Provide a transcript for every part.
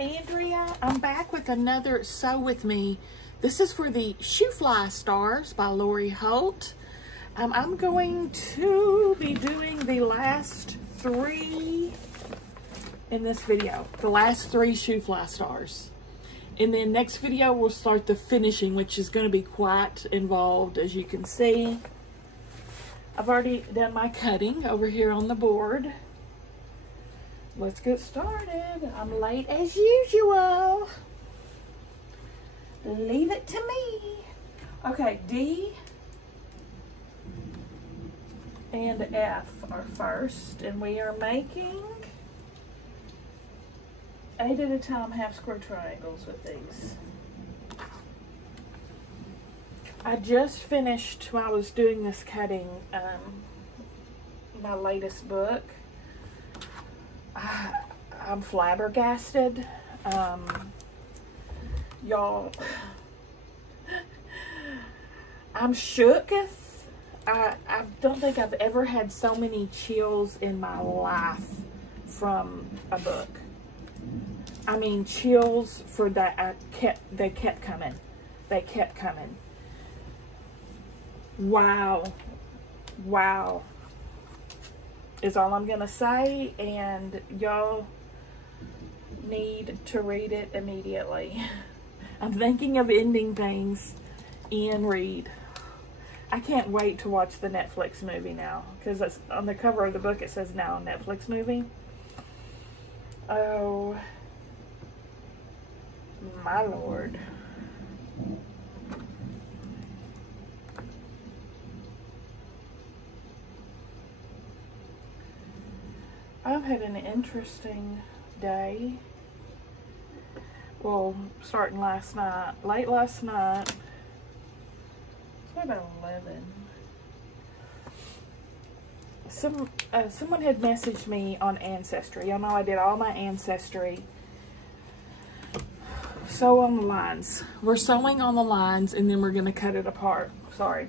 Andrea. I'm back with another Sew With Me. This is for the Shoofly Stars by Holt. I'm going to be doing the last three in this video. The last three Shoofly Stars. In the next video, we'll start the finishing, which is going to be quite involved, as you can see. I've already done my cutting over here on the board. Let's get started. I'm late as usual. Leave it to me. Okay, D and F are first, and we are making 8 at a time half square triangles with these. I just finished, while I was doing this cutting, my latest book. I'm flabbergasted. Y'all, I'm shooketh. I don't think I've ever had so many chills in my life from a book. I mean, chills for that. They kept coming. They kept coming. Wow. Wow. Is all I'm gonna say, and y'all need to read it immediately. I'm thinking of ending things and read. I can't wait to watch the Netflix movie now, because on the cover of the book it says now Netflix movie. Oh my Lord. I've had an interesting day. Well, starting last night, late last night. It's about 11. Someone had messaged me on Ancestry. Y'all know I did all my Ancestry. Sew on the lines. We're sewing on the lines, and then we're going to cut it apart. Sorry.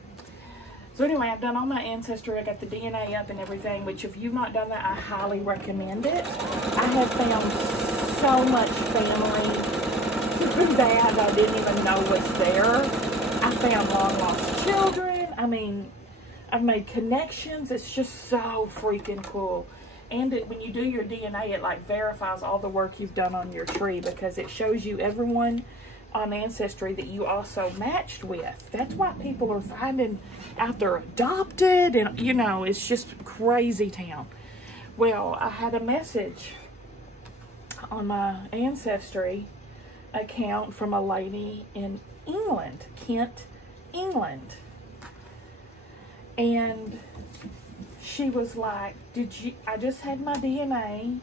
So anyway, I've done all my Ancestry. I got the DNA up and everything, which if you've not done that, I highly recommend it. I have found so much family that I didn't even know was there. I found long lost children. I mean, I've made connections. It's just so freaking cool. And when you do your DNA, it like verifies all the work you've done on your tree, because it shows you everyone on Ancestry that you also matched with. That's why people are finding out they're adopted, and you know, it's just crazy town. Well, I had a message on my Ancestry account from a lady in England, Kent, England. And she was like, I just had my DNA,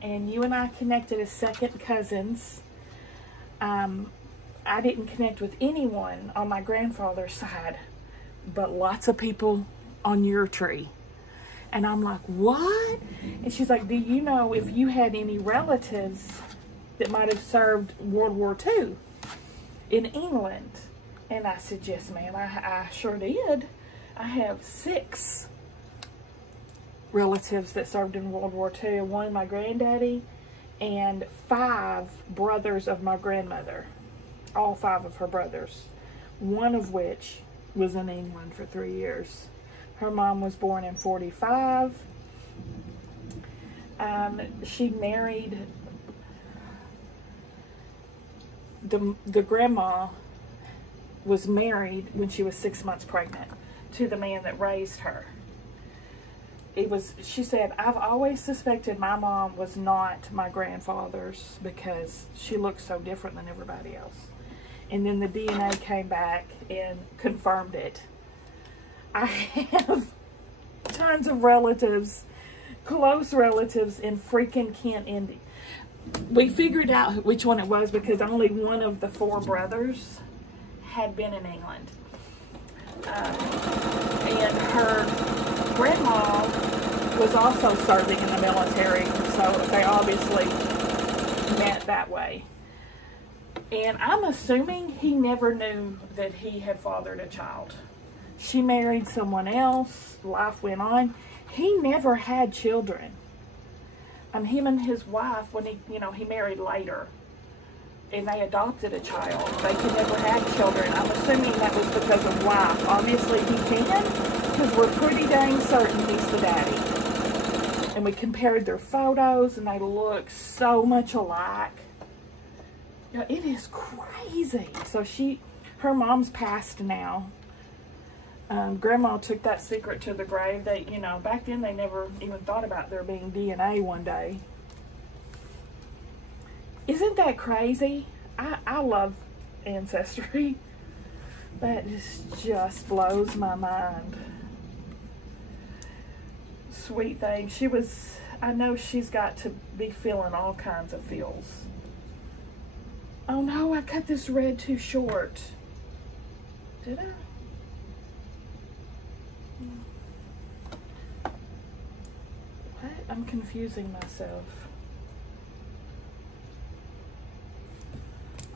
and you and I connected as second cousins. I didn't connect with anyone on my grandfather's side, but lots of people on your tree. And I'm like, what? And she's like, do you know if you had any relatives that might have served World War II in England? And I said, yes, ma'am, I sure did. I have 6 relatives that served in World War II. One, my granddaddy, and 5 brothers of my grandmother. All 5 of her brothers, one of which was in England for 3 years. Her mom was born in 45. She married the grandma was married when she was 6 months pregnant to the man that raised her. She said, I've always suspected my mom was not my grandfather's because she looked so different than everybody else. And then the DNA came back and confirmed it. I have tons of relatives, close relatives in freaking Kent, Indy. We figured out which one it was because only one of the 4 brothers had been in England. And her grandma was also serving in the military, so they obviously met that way. And I'm assuming he never knew that he had fathered a child. She married someone else, life went on. He never had children. Him and his wife, when he married later, and they adopted a child. They could never have children. I'm assuming that was because of wife. Obviously he can, because we're pretty dang certain he's the daddy. And we compared their photos, and they look so much alike. You know, it is crazy. So her mom's passed now. Grandma took that secret to the grave. They, you know, back then they never even thought about there being DNA one day. Isn't that crazy? I love Ancestry. That just blows my mind. Sweet thing. I know she's got to be feeling all kinds of feels. Oh no, I cut this red too short. Did I? What? I'm confusing myself.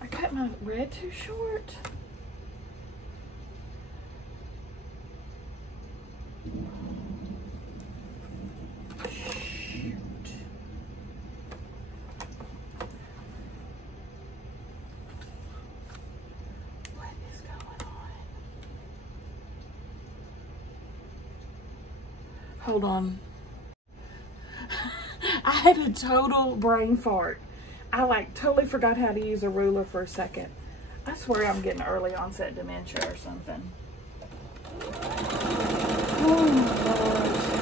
I cut my red too short. Shoot. What is going on? Hold on. I had a total brain fart. I like totally forgot how to use a ruler for a second. I swear I'm getting early onset dementia or something. Oh my gosh.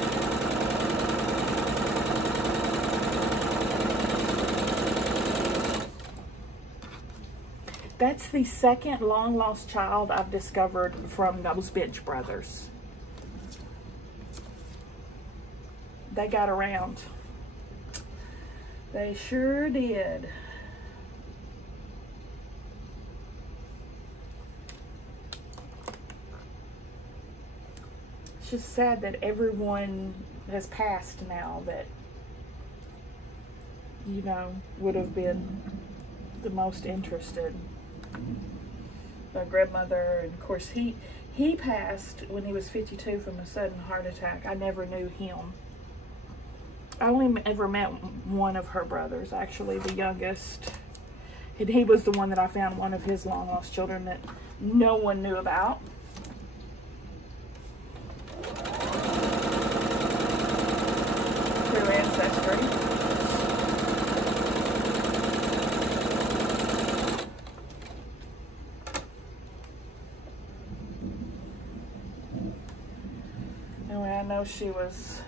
That's the second long lost child I've discovered from those Bitch brothers. They got around. They sure did. It's just sad that everyone has passed now that, you know, would have been the most interested. My grandmother, and of course he passed when he was 52 from a sudden heart attack. I never knew him. I only ever met one of her brothers, actually, the youngest. And he was the one that I found one of his long lost children that no one knew about. Through Ancestry. Anyway, I know she was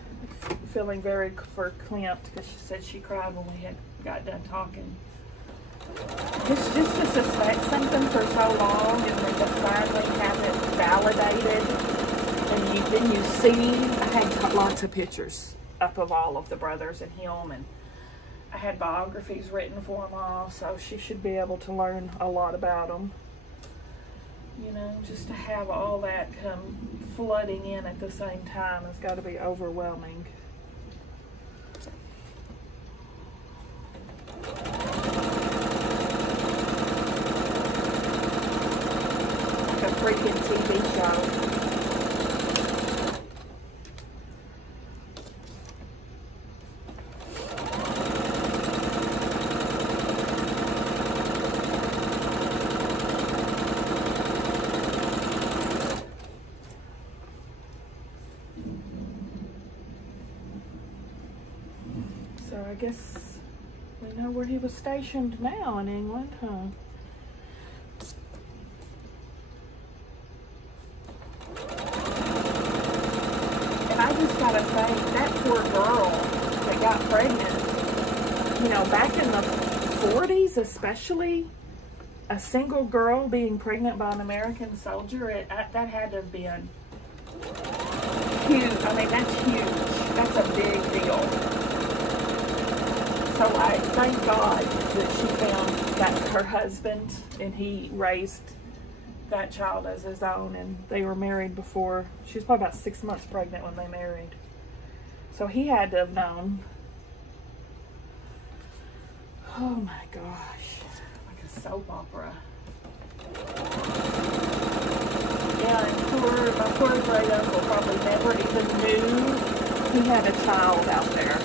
feeling very for Clint because she said she cried when we had got done talking. It's just to suspect something for so long, and when you finally have it validated, and then you see, I had lots of pictures up of all of the brothers and him, and I had biographies written for them all, so she should be able to learn a lot about them. You know, just to have all that come flooding in at the same time has got to be overwhelming. Like a freaking TV show. So I guess we know where he was stationed now in England, huh? And I just gotta think, that poor girl that got pregnant, you know, back in the 40s especially, a single girl being pregnant by an American soldier, that had to have been huge. I mean, that's huge. That's a big deal. So I thank God that she found her husband, and he raised that child as his own, and they were married before. She was probably about 6 months pregnant when they married. So he had to have known. Oh my gosh. Like a soap opera. Yeah, and my poor great uncle probably never even knew he had a child out there.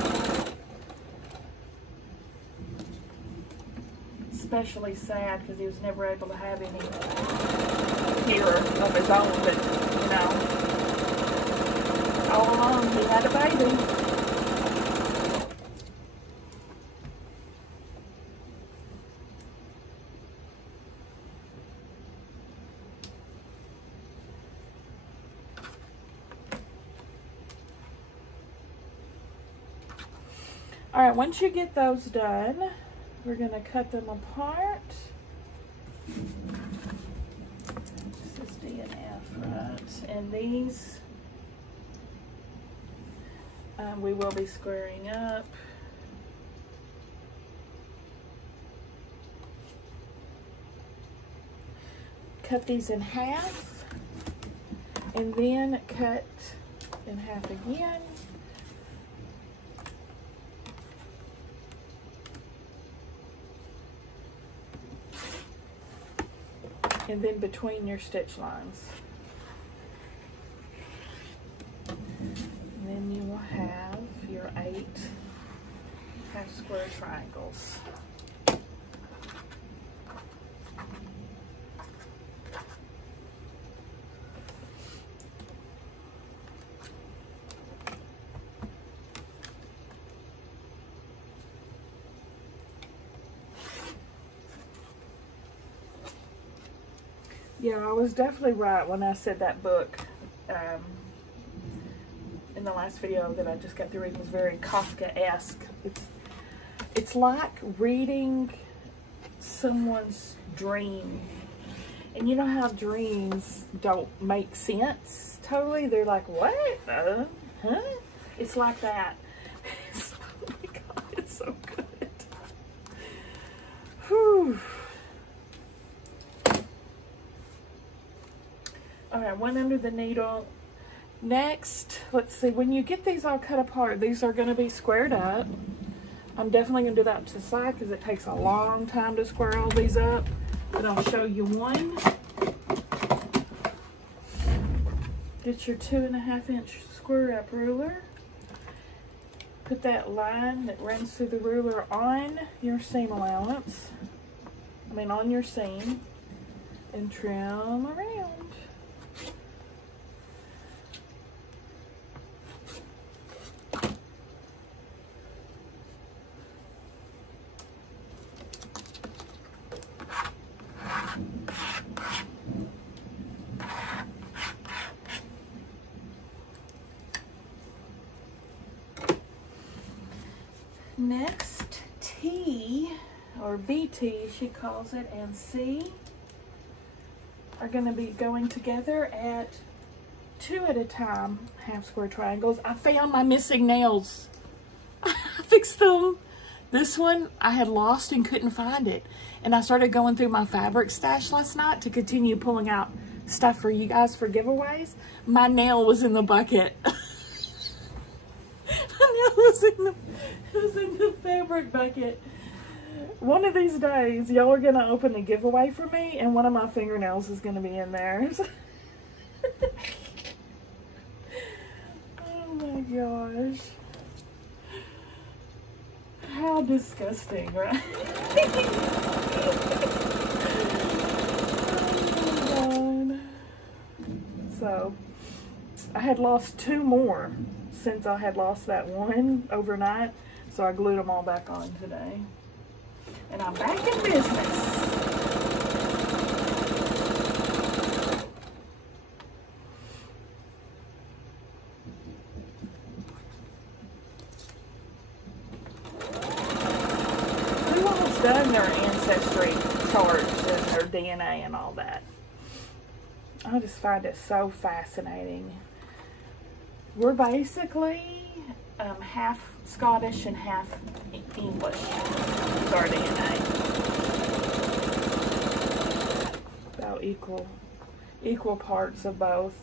especially sad because he was never able to have any here of his own, but, you know, all along he had a baby. All right, once you get those done, we're going to cut them apart. This is D and F, right? And these we will be squaring up. Cut these in half, and then cut in half again. And then between your stitch lines. And then you will have your 8 half square triangles. Yeah, I was definitely right when I said that book in the last video that I just got through reading was very Kafka-esque. It's like reading someone's dream. And you know how dreams don't make sense totally? They're like, what? Huh? It's like that. Oh my God, it's so good. Whew. Alright, one under the needle. Next, let's see, when you get these all cut apart, these are going to be squared up. I'm definitely going to do that to the side because it takes a long time to square all these up. But I'll show you one. Get your 2.5-inch square up ruler. Put that line that runs through the ruler on your seam allowance. On your seam. And trim around. Next, T, or BT she calls it, and C are going to be going together at 2 at a time half square triangles. I found my missing nails. I fixed them. This one I had lost and couldn't find it. And I started going through my fabric stash last night to continue pulling out stuff for you guys for giveaways. My nail was in the bucket. It was in the fabric bucket. One of these days, y'all are going to open the giveaway for me, and one of my fingernails is going to be in there. Oh my gosh. How disgusting, right? Oh my God. So, I had lost 2 more since I had lost that one overnight, so I glued them all back on today. And I'm back in business. Who all's done their ancestry charts and their DNA and all that? I just find it so fascinating. We're basically half Scottish and half English is our DNA. About equal parts of both.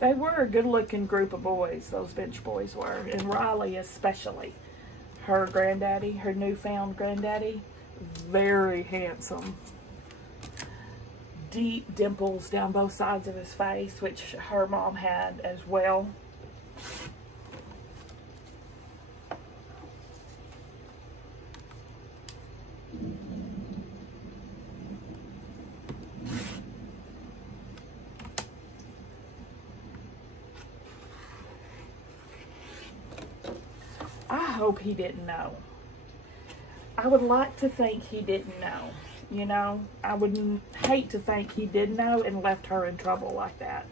They were a good-looking group of boys, those bench boys were, and Riley especially. Her granddaddy, her newfound granddaddy, very handsome. Deep dimples down both sides of his face, which her mom had as well. I hope he didn't know. I would like to think he didn't know. You know, I would hate to think he did know and left her in trouble like that.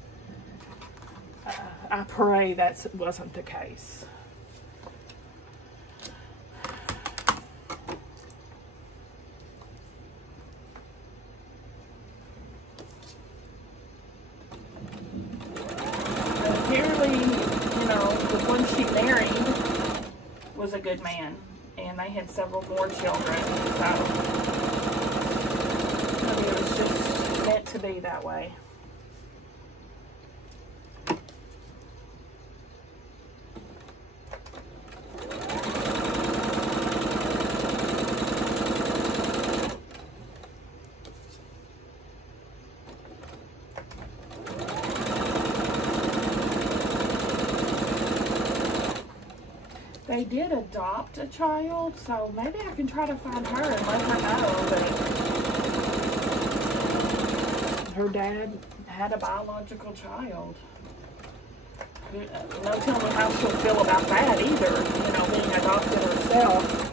I pray that wasn't the case. Apparently, you know, the one she married was a good man, and they had several more children, so maybe it was just meant to be that way. They did adopt a child, so maybe I can try to find her and let her know that her dad had a biological child. No telling how she'll feel about that either, you know, being adopted herself.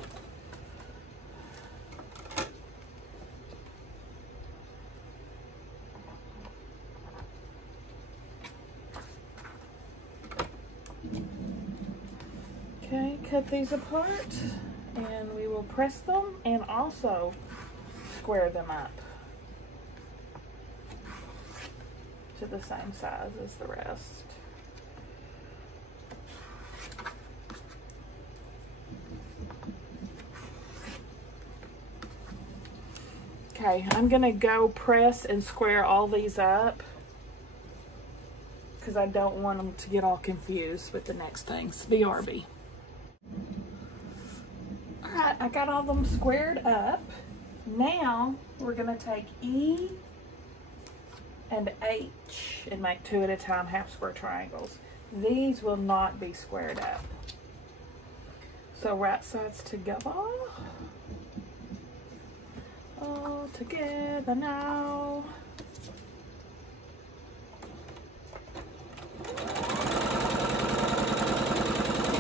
Okay, cut these apart and we will press them and also square them up to the same size as the rest. Okay, I'm gonna go press and square all these up because I don't want them to get all confused with the next things. BRB. Alright, I got all them squared up. Now we're going to take E and H and make 2 at a time half square triangles. These will not be squared up. So right sides together. All together now.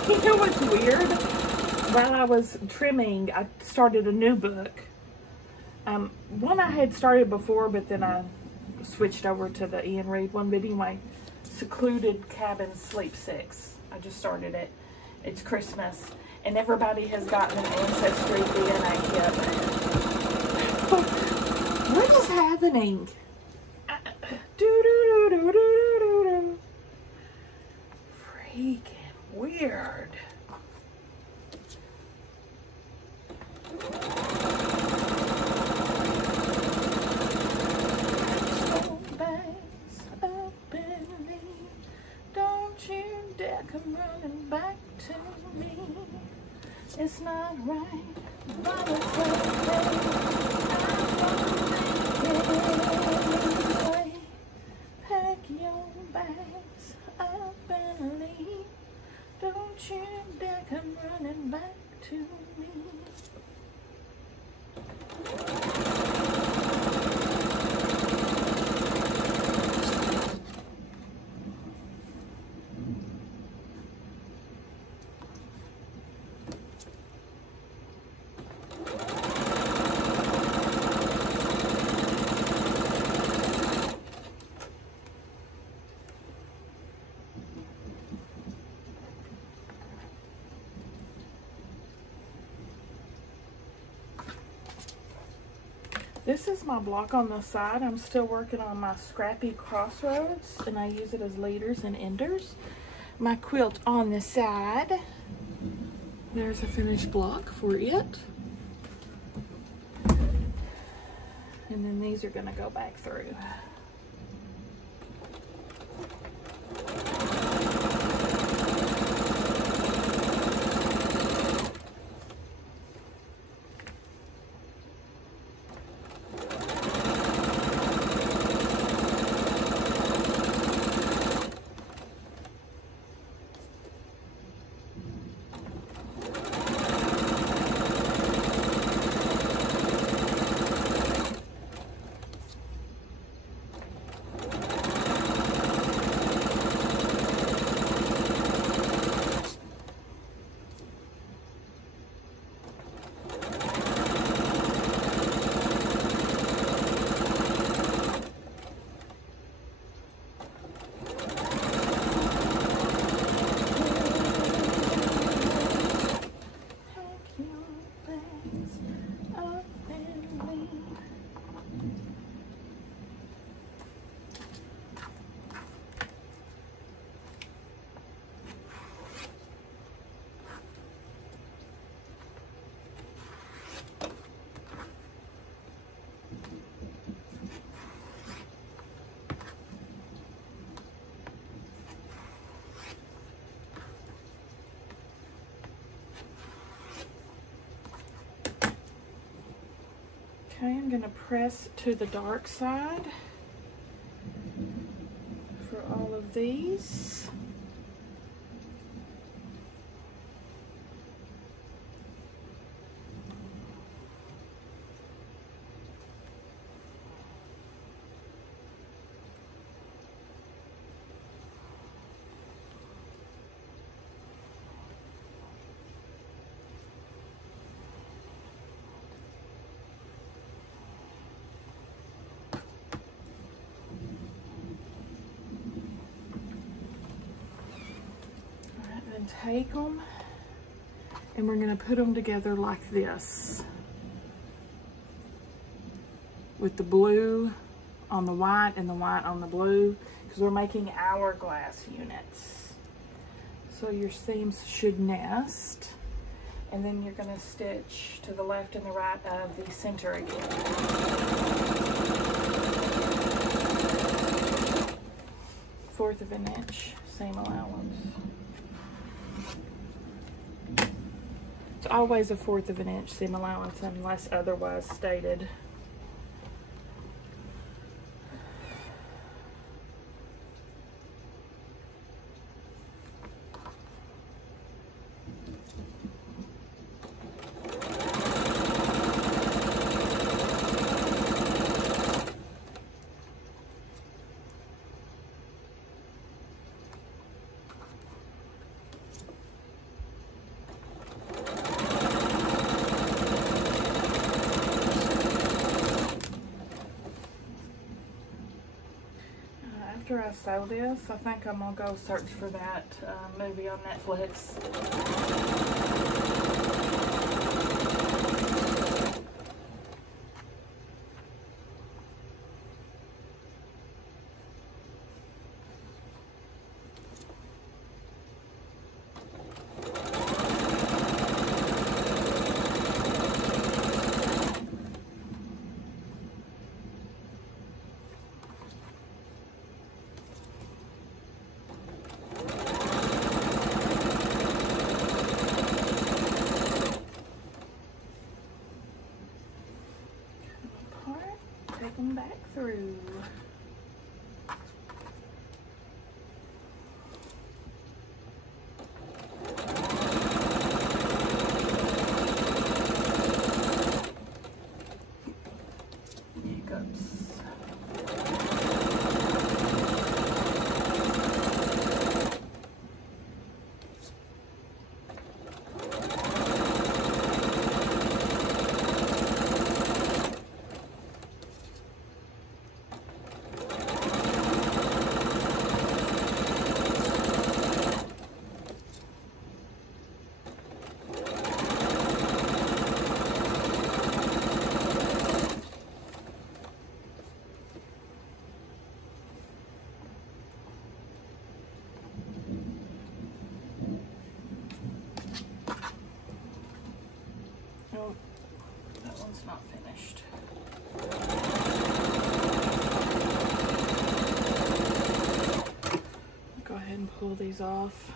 You know what's weird? While I was trimming, I started a new book. One I had started before, but then I switched over to the Ian Reid one. But anyway, Secluded Cabin Sleep 6. I just started it. It's Christmas, and everybody has gotten an Ancestry DNA kit. What is happening? Freaking weird. Don't you dare come running back to me. It's not right, but it's okay. Pack your bags up and leave. Don't you dare come running back to me. This is my block on the side. I'm still working on my scrappy crossroads, and I use it as leaders and enders. My quilt on the side. There's a finished block for it. And then these are gonna go back through. Okay, I'm gonna press to the dark side for all of these. Take them and we're going to put them together like this, with the blue on the white and the white on the blue, because we're making hourglass units. So your seams should nest, and then you're going to stitch to the left and the right of the center again. 1/4 of an inch seam allowance. It's always a 1/4 of an inch seam allowance unless otherwise stated. After I sew this, I think I'm gonna go search for that movie on Netflix. Take them back through. Hiccups. Oh, that one's not finished. Go ahead and pull these off.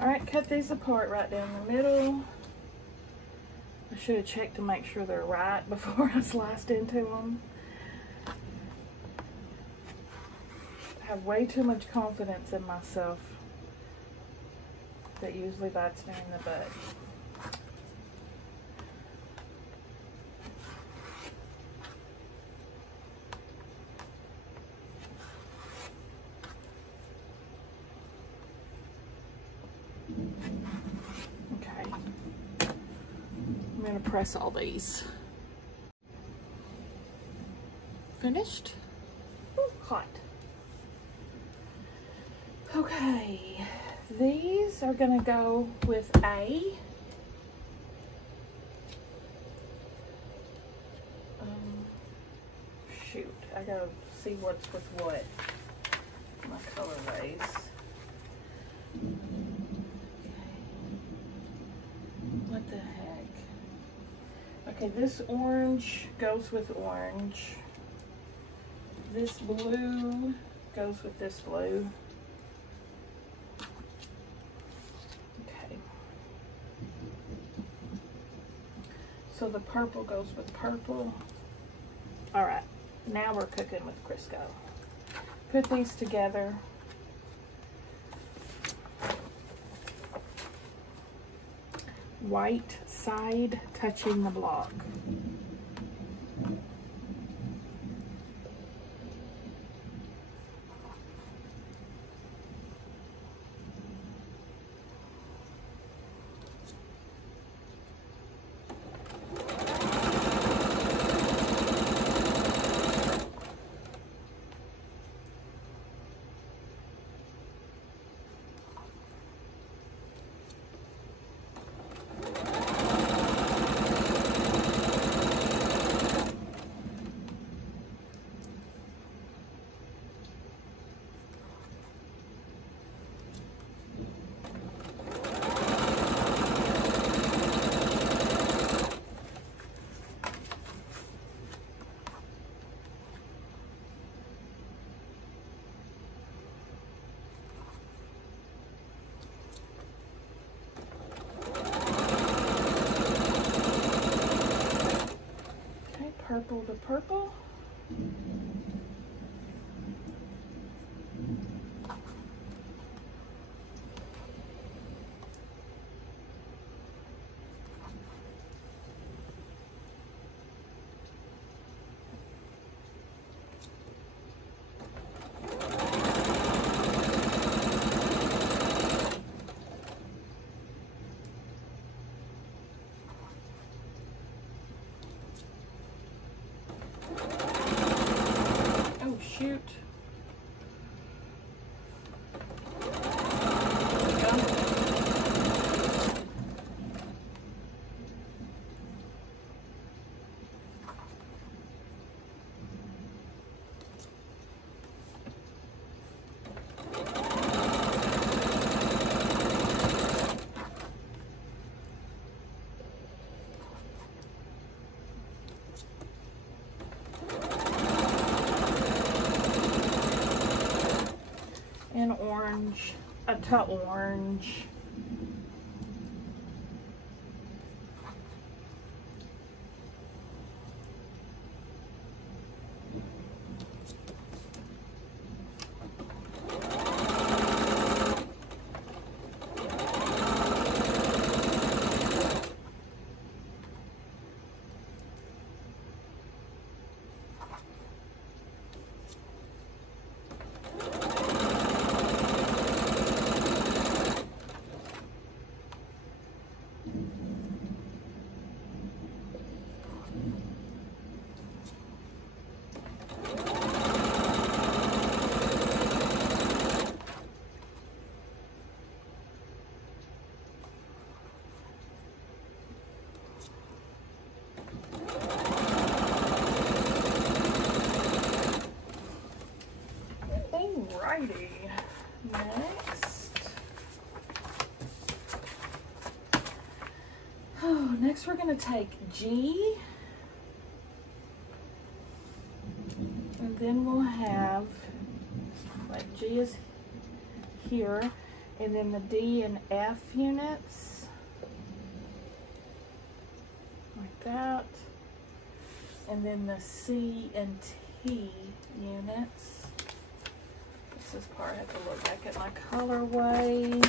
All right, cut these apart right down the middle. I should have checked to make sure they're right before I sliced into them. I have way too much confidence in myself. That usually bites me in the butt. Okay. I'm going to press all these. Finished? Ooh, hot. Okay, these are going to go with A. Shoot, I gotta see what's with what. My colorways. What the heck? Okay, this orange goes with orange. This blue goes with this blue. Okay. So the purple goes with purple. All right, now we're cooking with Crisco. Put these together. White side touching the block. Purple to purple. Shoot. And orange, to orange. Alrighty, next. Oh, next we're gonna take G, and then we'll have, like G is here, and then the D and F units, like that, and then the C and T units. This part, I have to look back at my colorway.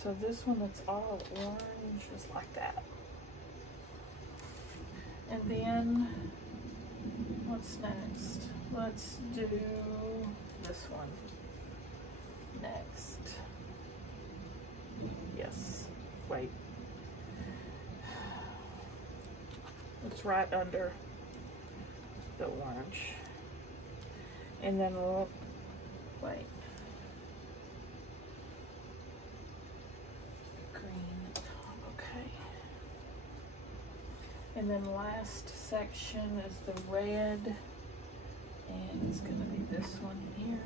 So this one that's all orange is like that. And then, what's next? Let's do this one next. Yes, wait. It's right under the orange. And then we'll, wait. Green top, okay. And then last section is the red. And it's gonna be this one here.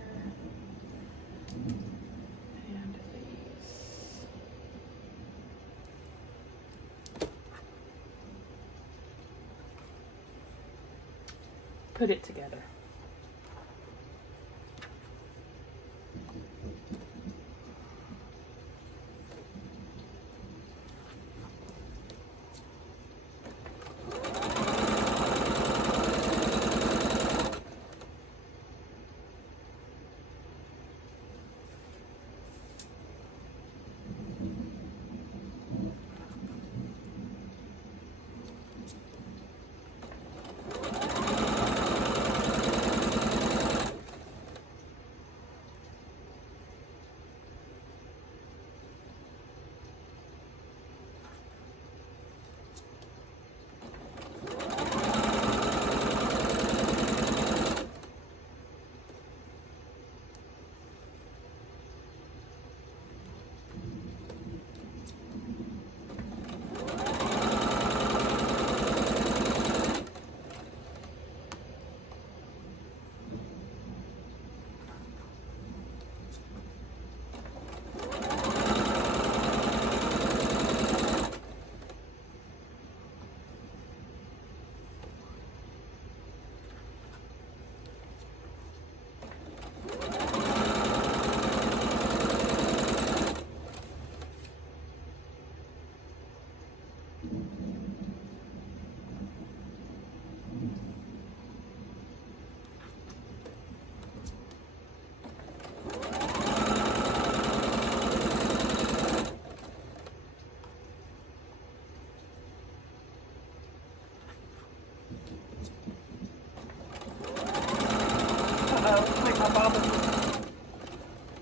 And these. put it together.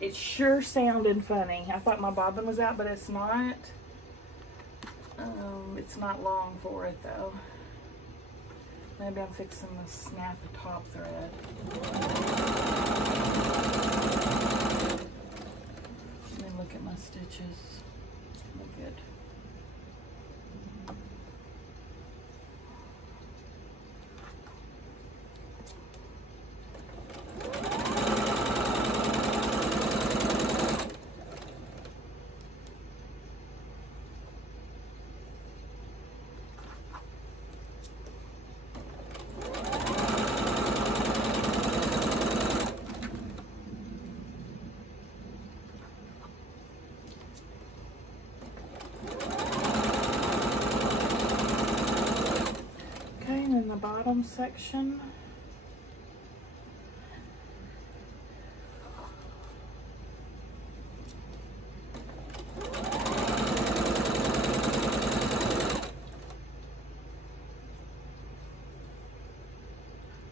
It sure sounded funny. I thought my bobbin was out, but it's not. It's not long for it though. Maybe I'm fixing to snap the top thread. Let me look at my stitches. Look good. Bottom section.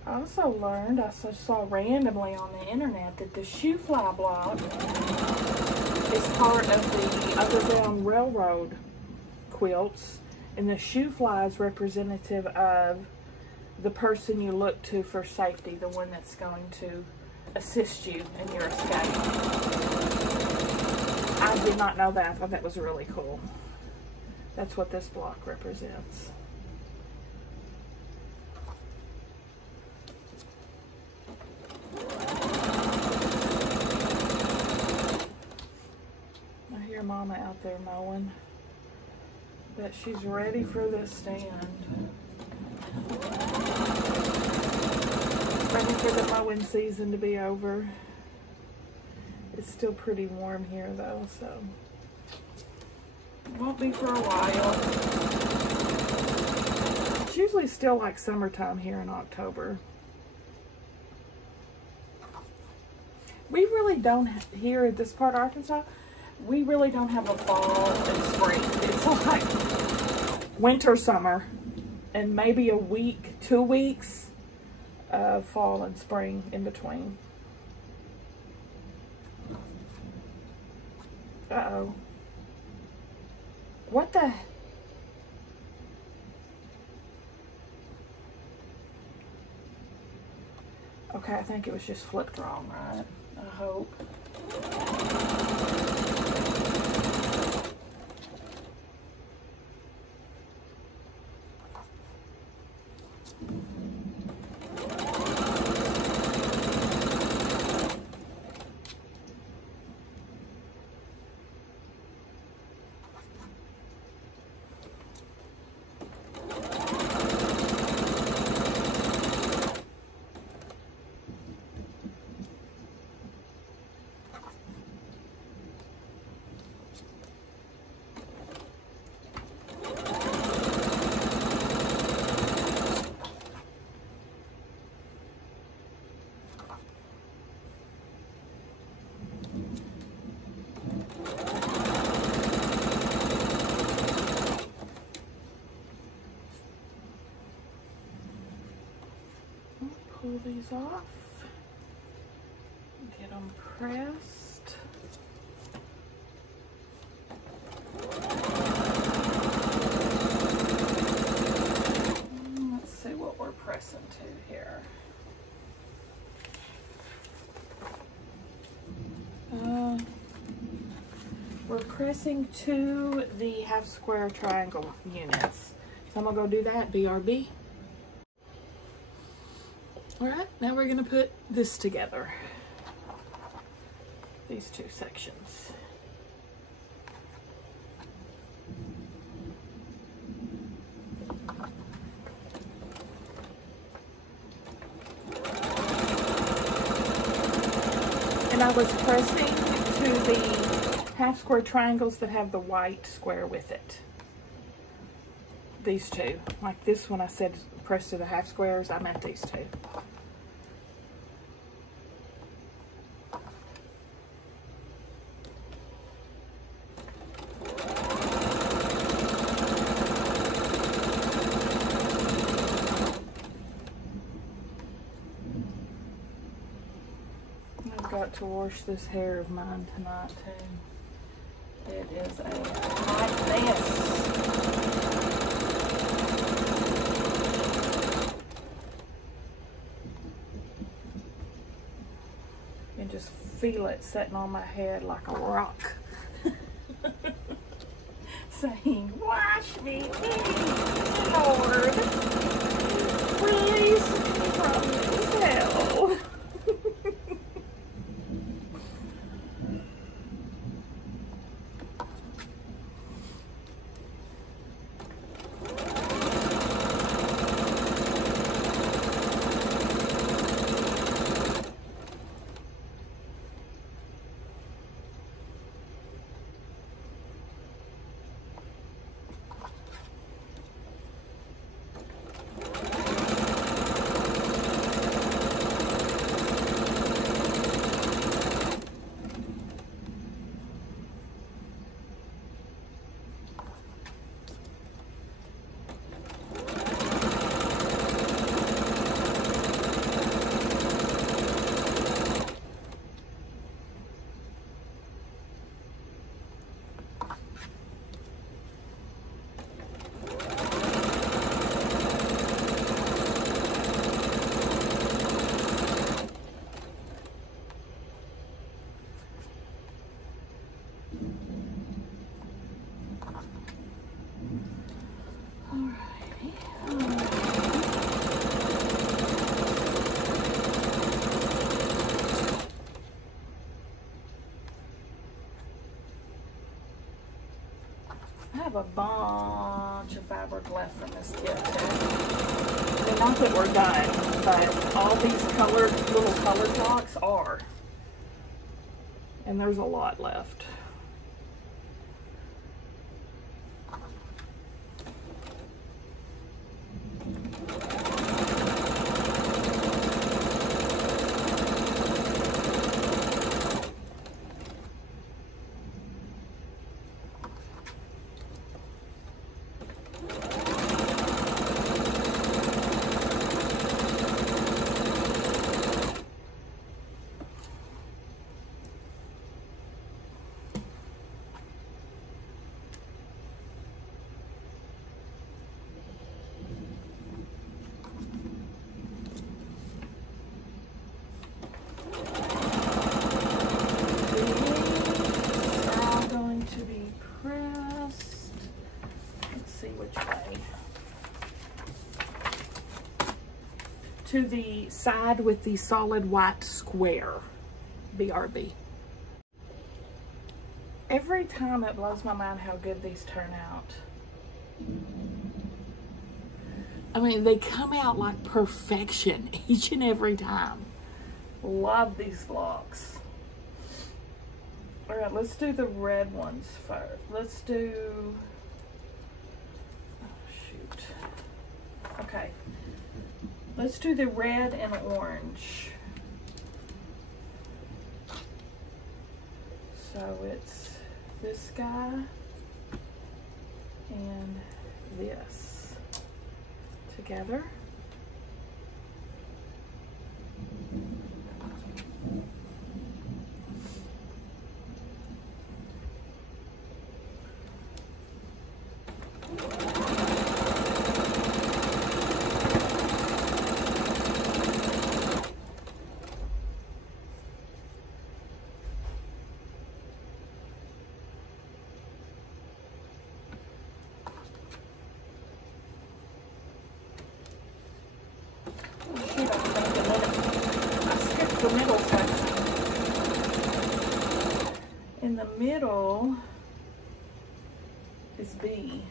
I also learned, I saw randomly on the internet that the Shoofly block is part of the Underground Railroad quilts, and the Shoofly is representative of the person you look to for safety, the one that's going to assist you in your escape. I did not know that. I thought that was really cool. That's what this block represents. I hear Mama out there mowing, but she's ready for this stand. Ready for the mowing season to be over. It's still pretty warm here though, so it won't be for a while. It's usually still like summertime here in October. We really don't, here at this part of Arkansas, we really don't have a fall and spring. It's like winter, summer, and maybe a week, 2 weeks of fall and spring in between. Uh-oh. What the? Okay, I think it was just flipped wrong, right? I hope. off. Get them pressed. Let's see what we're pressing to here. We're pressing to the half square triangle units. So I'm gonna go do that, BRB. All right, now we're gonna put this together. These two sections. And I was pressing to the half square triangles that have the white square with it. These two, like this one I said press to the half squares, I meant these two. I've got to wash this hair of mine tonight too. It is a hot mess. You can just feel it sitting on my head like a rock. Saying, wash me, Lord. Release me from this hell. I have a bunch of fabric left from this kit too. And not that we're done, but all these colored, little colored blocks are. And there's a lot left. To the side with the solid white square, BRB. Every time it blows my mind how good these turn out. I mean, they come out like perfection each and every time. Love these blocks. All right, let's do the red ones first. Let's do, oh shoot. Okay. Let's do the red and orange. So it's this guy and this together. The middle section. In the middle is B.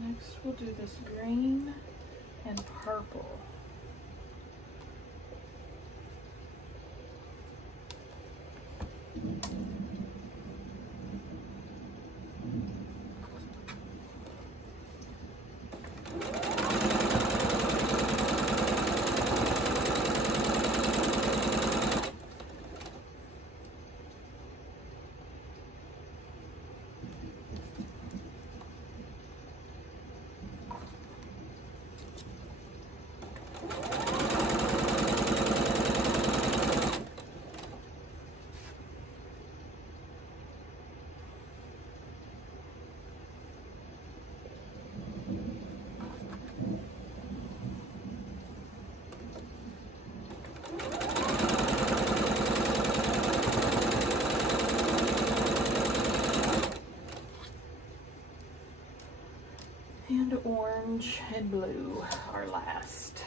Next we'll do this green and purple. And orange and blue are last.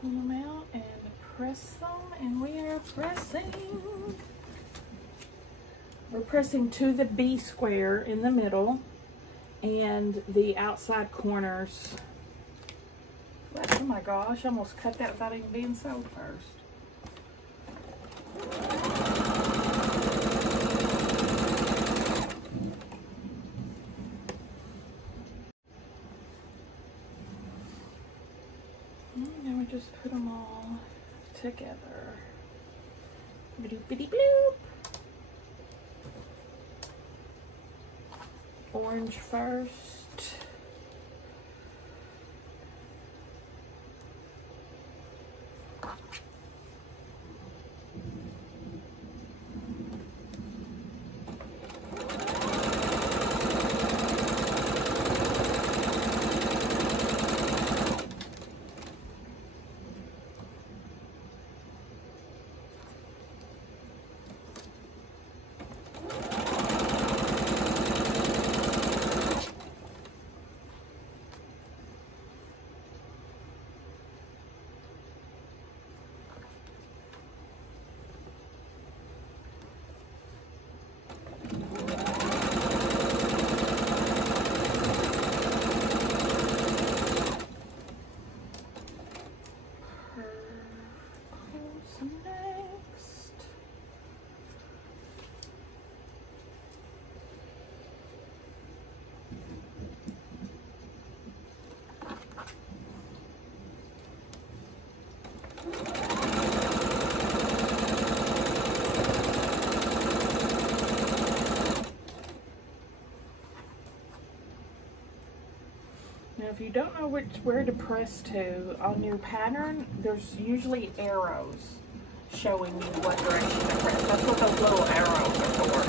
Pull them out and press them, and we are pressing. We're pressing to the B square in the middle and the outside corners. Oh my gosh, I almost cut that without even being sewed first. Now we just put them all together. Bloop, bitty bloop. Orange first. Now, if you don't know where to press to on your pattern, there's usually arrows showing you what direction to press. That's what those little arrows are for.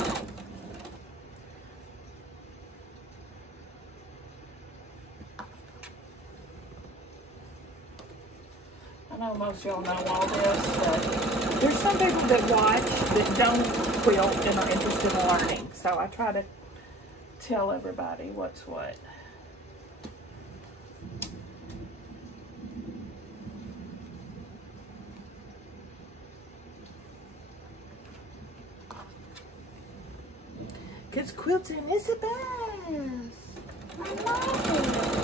know most of y'all know all this, but there's some people that watch that don't quilt and are interested in learning. So I try to tell everybody what's what. Because quilting is the best. I love it.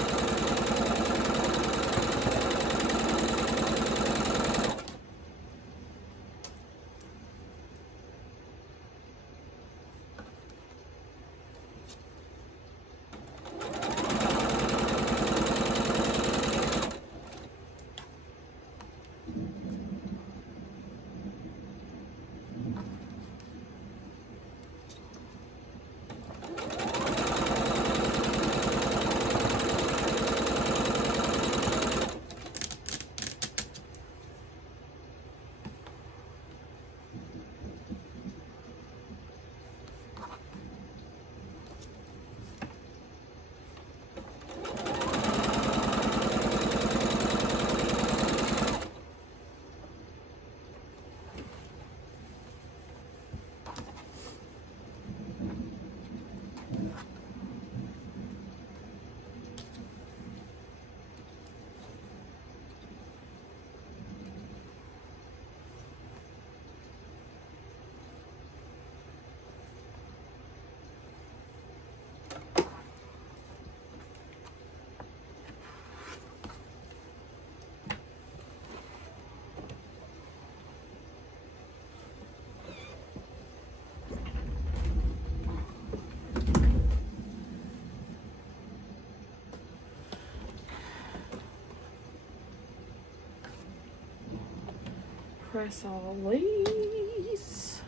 Press all these.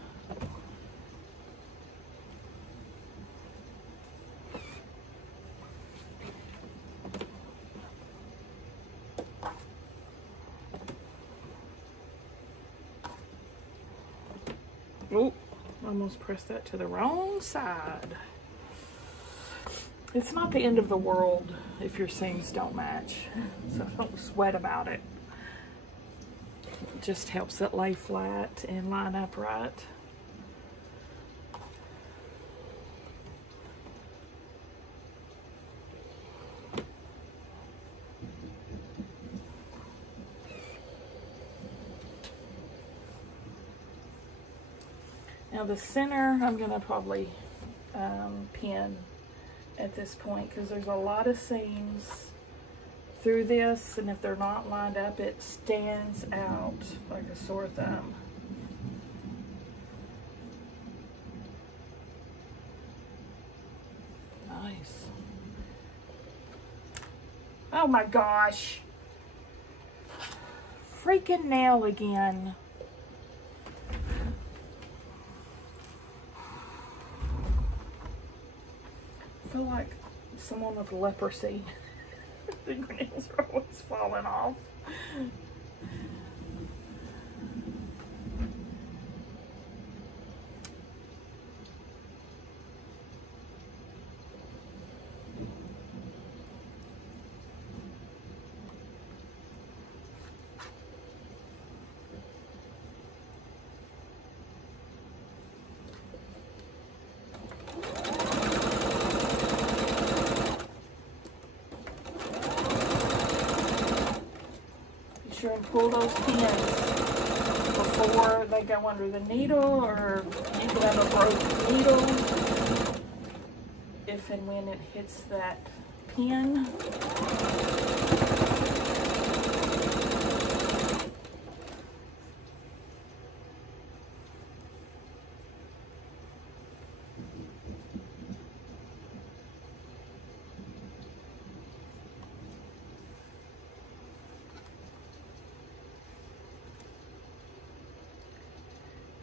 Oh, almost pressed that to the wrong side. It's not the end of the world if your seams don't match, so don't sweat about it. Just helps it lay flat and line up right. Now the center, I'm gonna probably pin at this point because there's a lot of seams through this, and if they're not lined up, it stands out like a sore thumb. Nice. Oh my gosh. Freaking nail again. I feel like someone with leprosy. Fingernails are always falling off. Sure and pull those pins before they go under the needle, or you could have a broken needle if and when it hits that pin.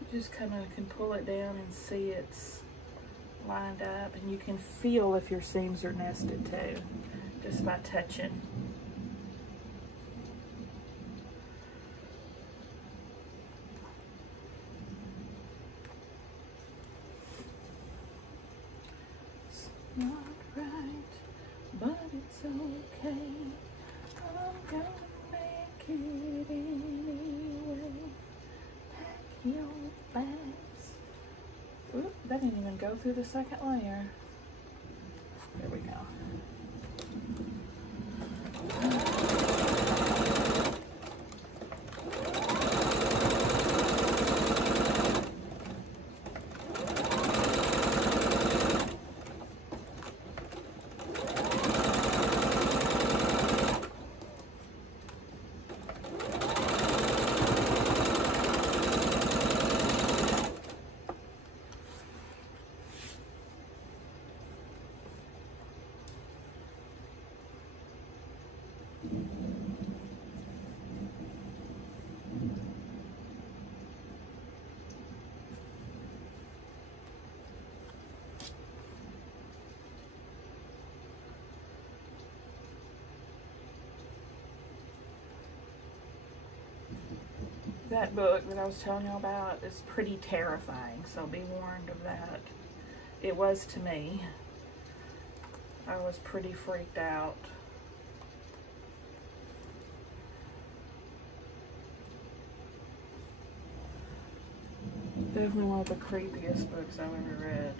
Just kind of can pull it down and see it's lined up, and you can feel if your seams are nested too, just by touching. It's not right, but it's okay. I'm gonna make it anyway. Pack your bags. Oop, that didn't even go through the second layer. There we go. That book that I was telling you about is pretty terrifying, so be warned of that. It was to me. I was pretty freaked out. Definitely one of the creepiest books I've ever read.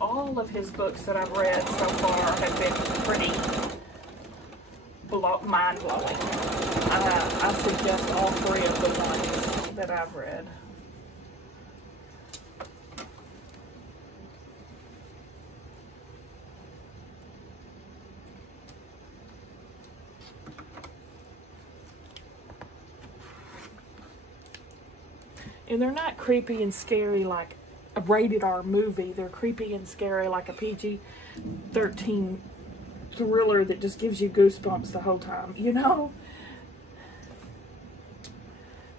All of his books that I've read so far have been pretty mind-blowing. I suggest all three of the ones that I've read. And they're not creepy and scary like a rated R movie. They're creepy and scary like a PG-13 thriller that just gives you goosebumps the whole time, you know?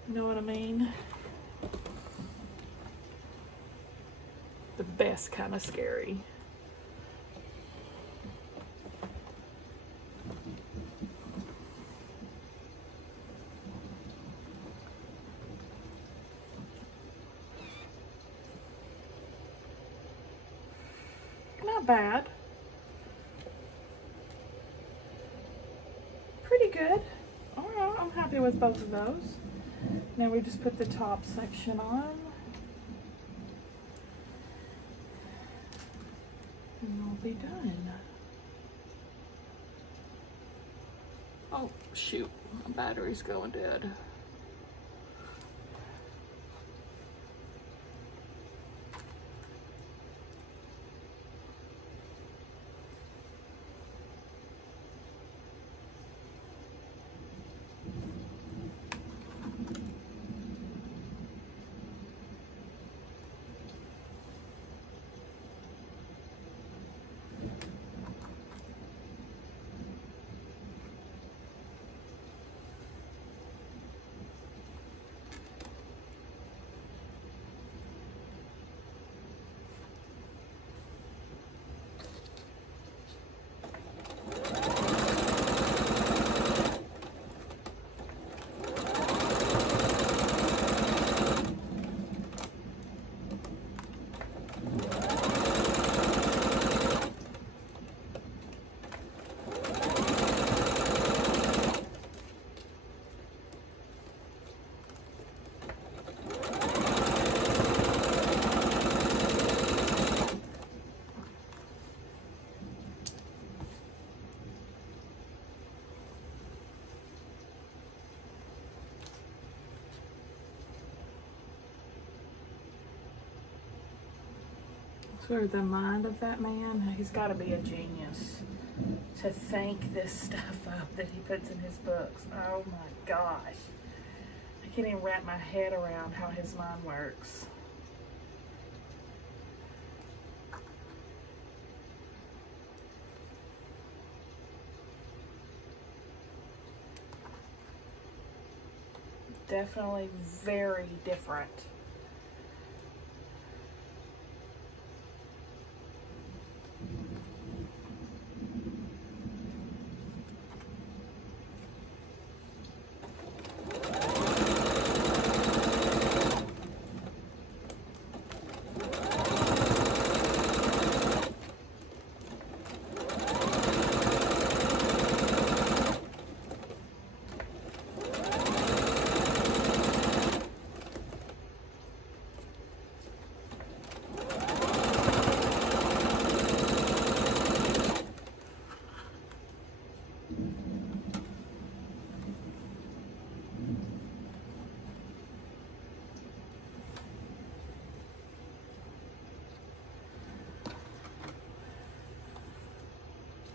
You know what I mean? The best kind of scary. Not bad. Pretty good. Alright, I'm happy with both of those. Now we just put the top section on. And we'll be done. Oh, shoot. My battery's going dead. Sort of the mind of that man. He's got to be a genius to think this stuff up that he puts in his books. Oh my gosh. I can't even wrap my head around how his mind works. Definitely very different.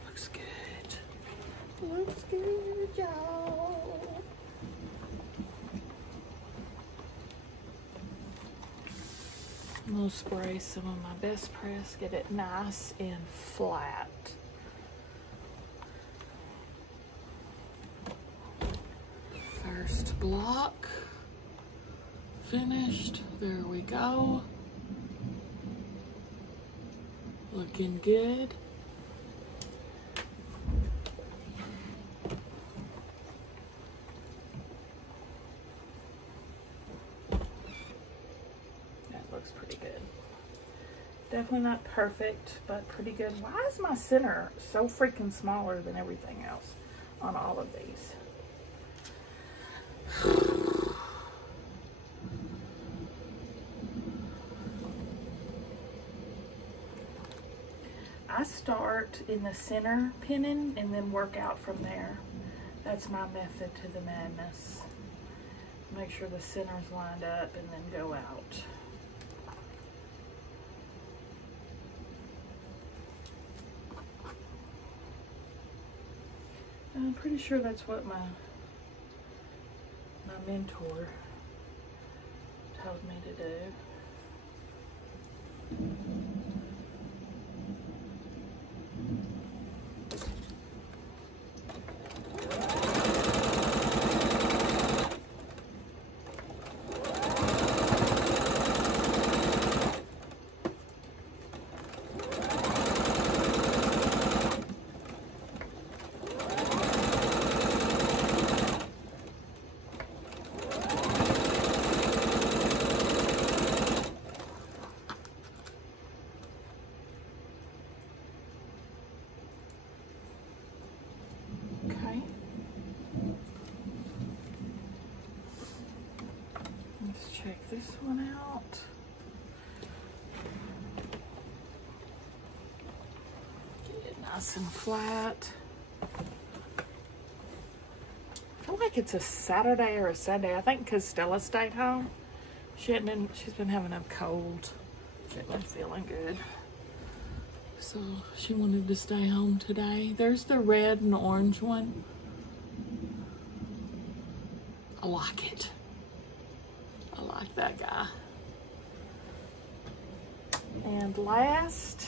Looks good. Looks good, y'all. I'm gonna spray some of my best press, get it nice and flat. First block finished. There we go. Looking good. Looks pretty good. Definitely not perfect, but pretty good. Why is my center so freaking smaller than everything else on all of these? I start in the center pinning and then work out from there. That's my method to the madness. Make sure the center's lined up and then go out. I'm pretty sure that's what my mentor told me to do. Okay. Let's check this one out. Get it nice and flat. I feel like it's a Saturday or a Sunday. I think because Stella stayed home. She's been having a cold. She hadn't been feeling good. So she wanted to stay home today. There's the red and orange one. I like it. I like that guy. And last,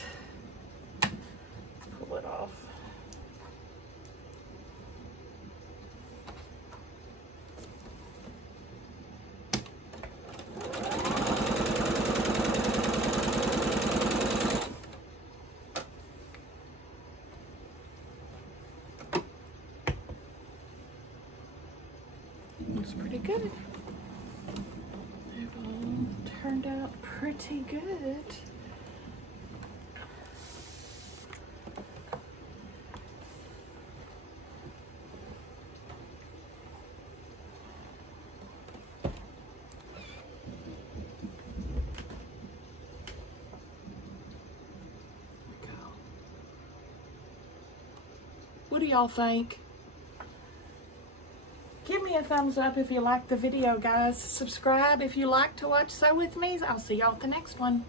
let's pull it off. Looks pretty good. It all turned out pretty good. What do y'all think? Give me a thumbs up if you liked the video, guys. Subscribe if you like to watch Sew With Me. I'll see y'all at the next one.